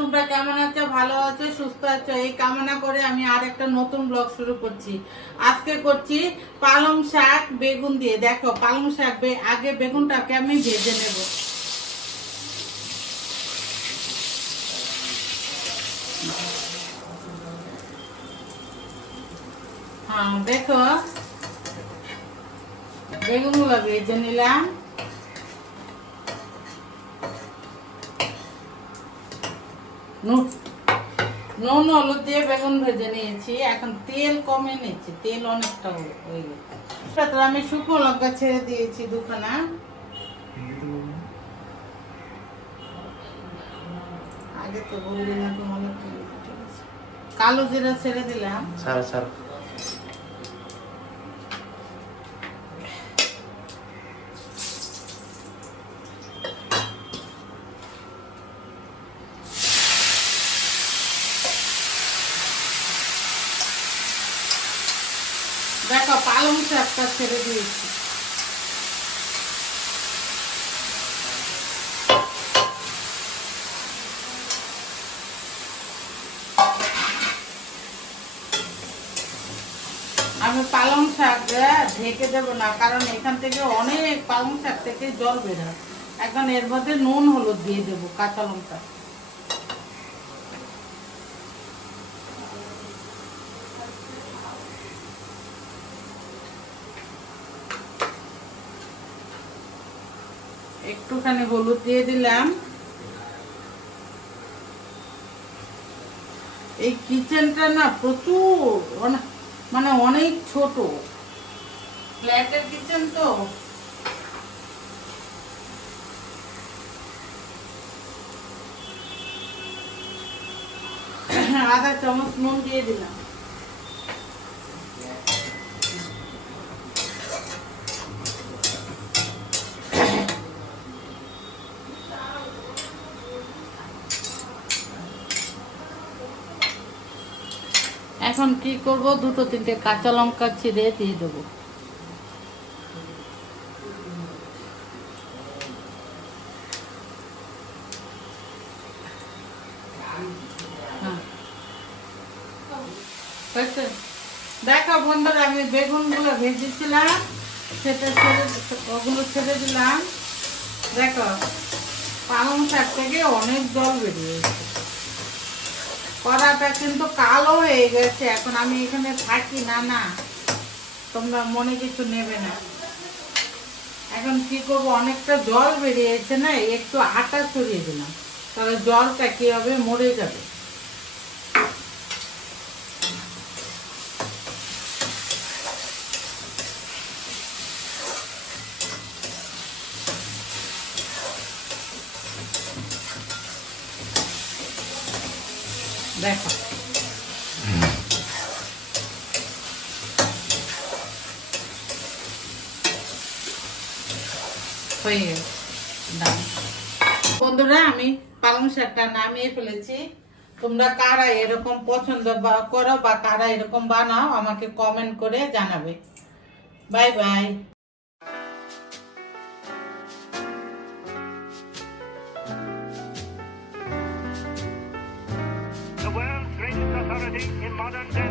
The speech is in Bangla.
তোমরা কেমন আছো, ভালো আছো, সুস্থ আছো এই কামনা করে আমি আর একটা নতুন ব্লগ শুরু করছি। আজকে করছি পালং শাক বেগুন দিয়ে। দেখো পালং শাক আগে বেগুনটাকে আমি ভেজে নেব। হ্যাঁ দেখো বেগুনগুলো ভেজে নিলাম। নুন হলুদ দিয়ে বেগুন ভেজে নিয়েছি। এখন তেল কমে নিয়েছি, তেল অনেকটা হয়ে গেছে। আমি শুকনো লঙ্কা ছেড়ে দিয়েছি দুখানা। আগে তো বললি না তোমার কালো জিরা ছেড়ে দিলাম। দেখো পালং শাকটা ছেড়ে দিয়েছি। আমি পালং শাক ঢেকে দেবো না, কারণ এখান থেকে অনেক পালং শাক থেকে জল বেরোয়। এখন এর মধ্যে নুন হলুদ দিয়ে দেবো, কাঁচা লঙ্কা। একটুখানি হলুদ দিয়ে দিলাম। এই কিচেনটা না প্রচুর মানে অনেক ছোট, ফ্ল্যাটের কিচেন তো। আধা চামচ নুন দিয়ে দিলাম। এখন কি করব, দুটো তিনটে কাঁচা লঙ্কা ছিঁড়ে দিয়ে দেবো। দেখো বন্ধুরা, আমি বেগুনগুলো ভেজেছিলাম, সেটা ওগুলো ছেড়ে দিলাম। দেখো পালং শাক থেকে অনেক জল বেরিয়েছে। কড়াটা কিন্তু কালো হয়ে গেছে। এখন আমি এখানে থাকি না, না তোমরা মনে কিছু নেবে না। এখন কি করবো, অনেকটা জল বেরিয়েছে না, একটু আটা ছড়িয়ে দিলাম, তাহলে জলটা কি হবে, মরে যাবে। দেখো হয়ে গেছে। বন্ধুরা, আমি পালং শাকটা নামিয়ে ফেলেছি। তোমরা কারা এরকম পছন্দ করো বা কারা এরকম বানাও, আমাকে কমেন্ট করে জানাবে। Bye bye. The world's greatest authority in modern day.